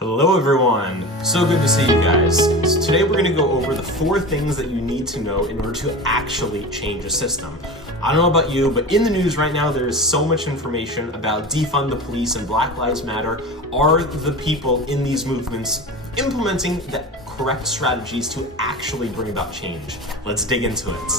Hello everyone! So good to see you guys. So today we're going to go over the 4 things that you need to know in order to actually change a system. I don't know about you, but in the news right now there is so much information about defund the police and Black Lives Matter. Are the people in these movements implementing the correct strategies to actually bring about change? Let's dig into it.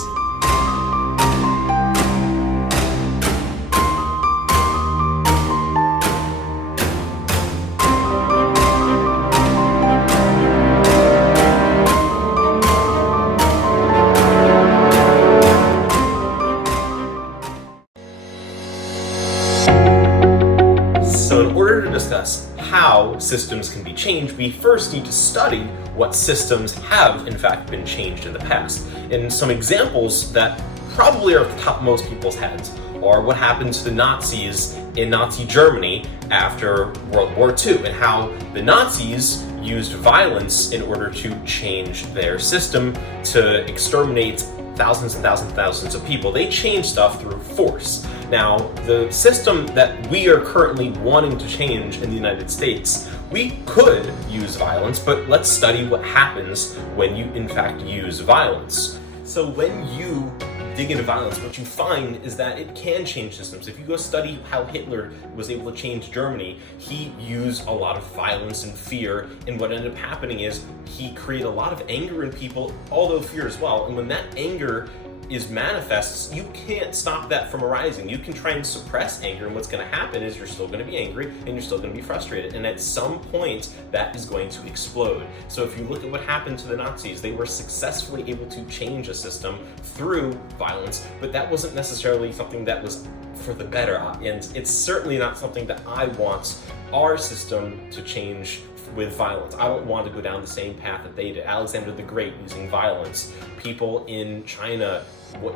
So in order to discuss how systems can be changed, we first need to study what systems have in fact been changed in the past. And some examples that probably are at the top of most people's heads are what happened to the Nazis in Nazi Germany after World War II, and how the Nazis used violence in order to change their system to exterminate thousands and thousands and thousands of people. They changed stuff through force. Now, the system that we are currently wanting to change in the United States, we could use violence, but let's study what happens when you in fact use violence. So when you dig into violence, what you find is that it can change systems. If you go study how Hitler was able to change Germany, he used a lot of violence and fear, and what ended up happening is he created a lot of anger in people, although fear as well, and when that anger is manifests, you can't stop that from arising. You can try and suppress anger, and what's going to happen is you're still going to be angry and you're still going to be frustrated, and at some point that is going to explode. So if you look at what happened to the Nazis, they were successfully able to change a system through violence, but that wasn't necessarily something that was for the better, and it's certainly not something that I want our system to change with violence. I don't want to go down the same path that they did. Alexander the Great using violence, people in China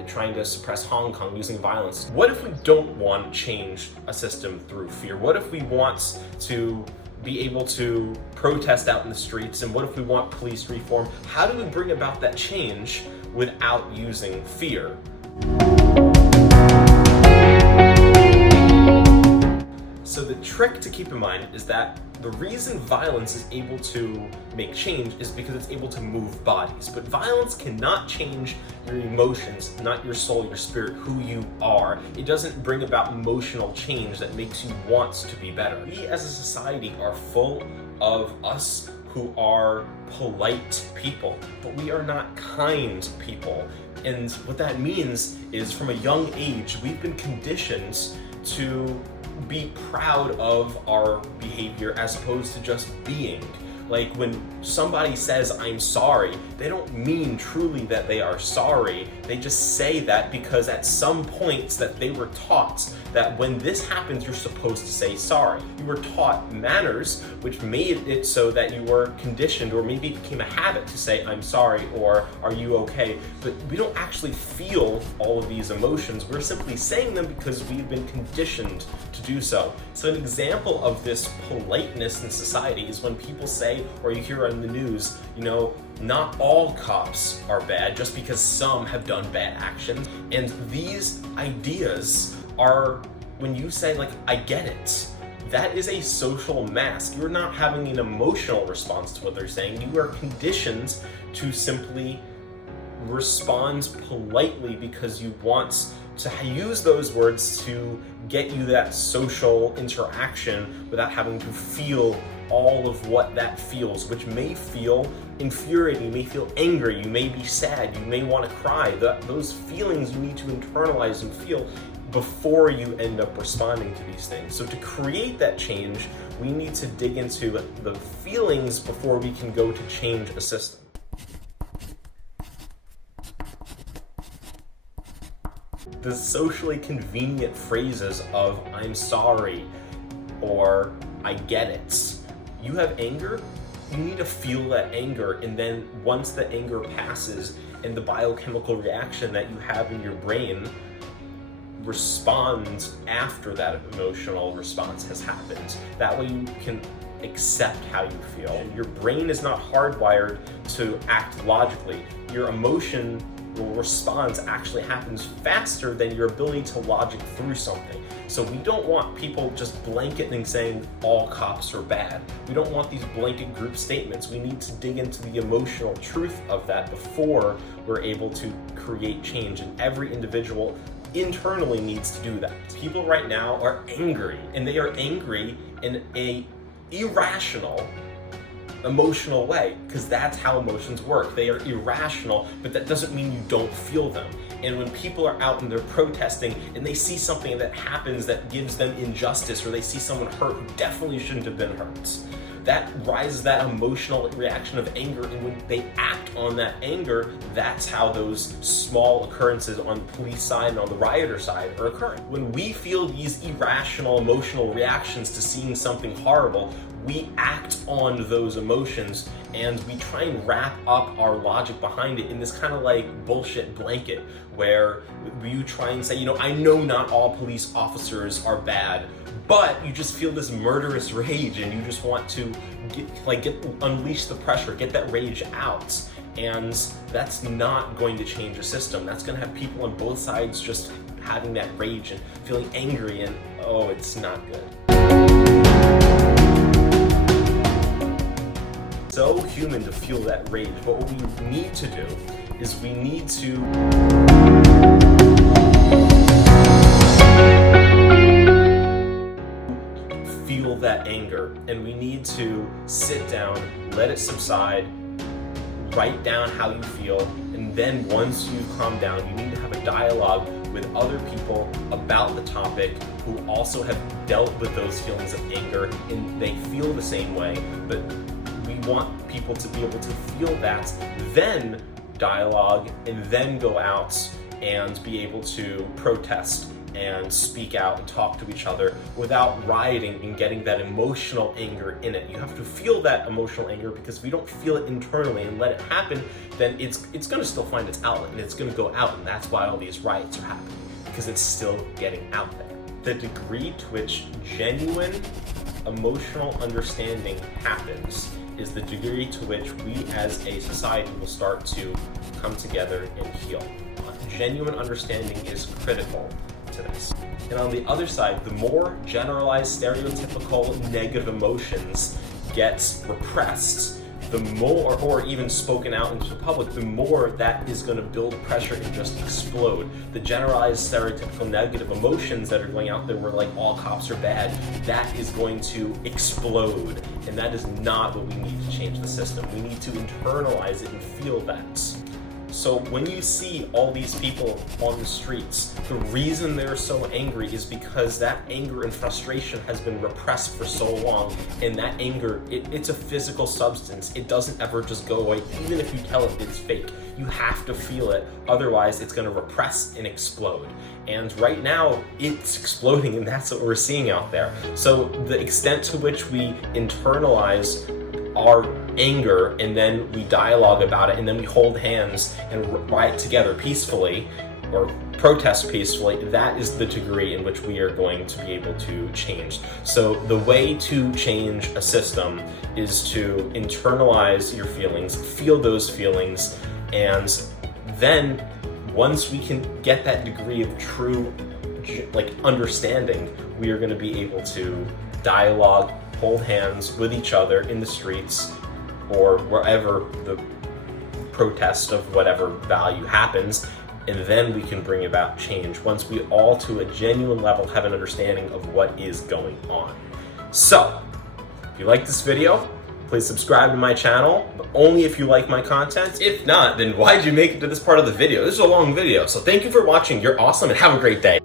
trying to suppress Hong Kong using violence. What if we don't want to change a system through fear? What if we want to be able to protest out in the streets, and what if we want police reform? How do we bring about that change without using fear? So the trick to keep in mind is that the reason violence is able to make change is because it's able to move bodies. But violence cannot change your emotions, not your soul, your spirit, who you are. It doesn't bring about emotional change that makes you want to be better. We as a society are full of us who are polite people, but we are not kind people. And what that means is from a young age, we've been conditioned to be proud of our behavior as opposed to just being. Like when somebody says I'm sorry, they don't mean truly that they are sorry. They just say that because at some points that they were taught that when this happens, you're supposed to say sorry. You were taught manners, which made it so that you were conditioned, or maybe it became a habit to say I'm sorry or are you okay? But we don't actually feel all of these emotions. We're simply saying them because we've been conditioned to do so. So an example of this politeness in society is when people say, or you hear on the news, not all cops are bad just because some have done bad actions. And these ideas are, when you say like, I get it, that is a social mask. You're not having an emotional response to what they're saying. You are conditioned to simply respond politely because you want to use those words to get you that social interaction without having to feel all of what that feels, which may feel infuriating, you may feel angry, you may be sad, you may want to cry. Those feelings you need to internalize and feel before you end up responding to these things. So to create that change, we need to dig into the feelings before we can go to change a system. The socially convenient phrases of I'm sorry or I get it. You have anger, you need to feel that anger, and then once the anger passes and the biochemical reaction that you have in your brain responds after that emotional response has happened. That way you can accept how you feel. Your brain is not hardwired to act logically. Your emotion response actually happens faster than your ability to logic through something. So we don't want people just blanketing saying all cops are bad. We don't want these blanket group statements. We need to dig into the emotional truth of that before we're able to create change, and every individual internally needs to do that. People right now are angry, and they are angry in a irrational, emotional way, because that's how emotions work. They are irrational, but that doesn't mean you don't feel them. And when people are out and they're protesting and they see something that happens that gives them injustice, or they see someone hurt who definitely shouldn't have been hurt, that rises that emotional reaction of anger, and when they act on that anger, that's how those small occurrences on the police side and on the rioter side are occurring. When we feel these irrational emotional reactions to seeing something horrible, we act on those emotions, and we try and wrap up our logic behind it in this kind of like bullshit blanket where you try and say, I know not all police officers are bad, but you just feel this murderous rage and you just want to unleash the pressure, get that rage out. And that's not going to change the system. That's going to have people on both sides just having that rage and feeling angry, and it's not good. So human to feel that rage, but what we need to do is we need to feel that anger, and we need to sit down, let it subside, write down how you feel, and then once you calm down, you need to have a dialogue with other people about the topic who also have dealt with those feelings of anger, and they feel the same way, but we want people to be able to feel that, then dialogue, and then go out and be able to protest and speak out and talk to each other without rioting and getting that emotional anger in it. You have to feel that emotional anger, because if you don't feel it internally and let it happen, then it's going to still find its outlet, and it's going to go out, and that's why all these riots are happening, because it's still getting out there. The degree to which genuine emotional understanding happens is the degree to which we as a society will start to come together and heal. Genuine understanding is critical to this. And on the other side, the more generalized, stereotypical, negative emotions get repressed, the more, or even spoken out into the public, the more that is going to build pressure and just explode. The generalized, stereotypical, negative emotions that are going out there where like all cops are bad, that is going to explode. And that is not what we need to change the system. We need to internalize it and feel that. So when you see all these people on the streets, the reason they're so angry is because that anger and frustration has been repressed for so long, and that anger, it's a physical substance. It doesn't ever just go away, even if you tell it it's fake. You have to feel it, otherwise it's going to repress and explode. And right now, it's exploding, and that's what we're seeing out there. So the extent to which we internalize our anger, and then we dialogue about it, and then we hold hands and riot together peacefully or protest peacefully, that is the degree in which we are going to be able to change. So the way to change a system is to internalize your feelings, feel those feelings, and then once we can get that degree of true understanding, we are going to be able to dialogue, hold hands with each other in the streets or wherever the protest of whatever value happens, and then we can bring about change once we all, to a genuine level, have an understanding of what is going on. So, if you like this video, please subscribe to my channel, but only if you like my content. If not, then why'd you make it to this part of the video? This is a long video, so thank you for watching. You're awesome, and have a great day.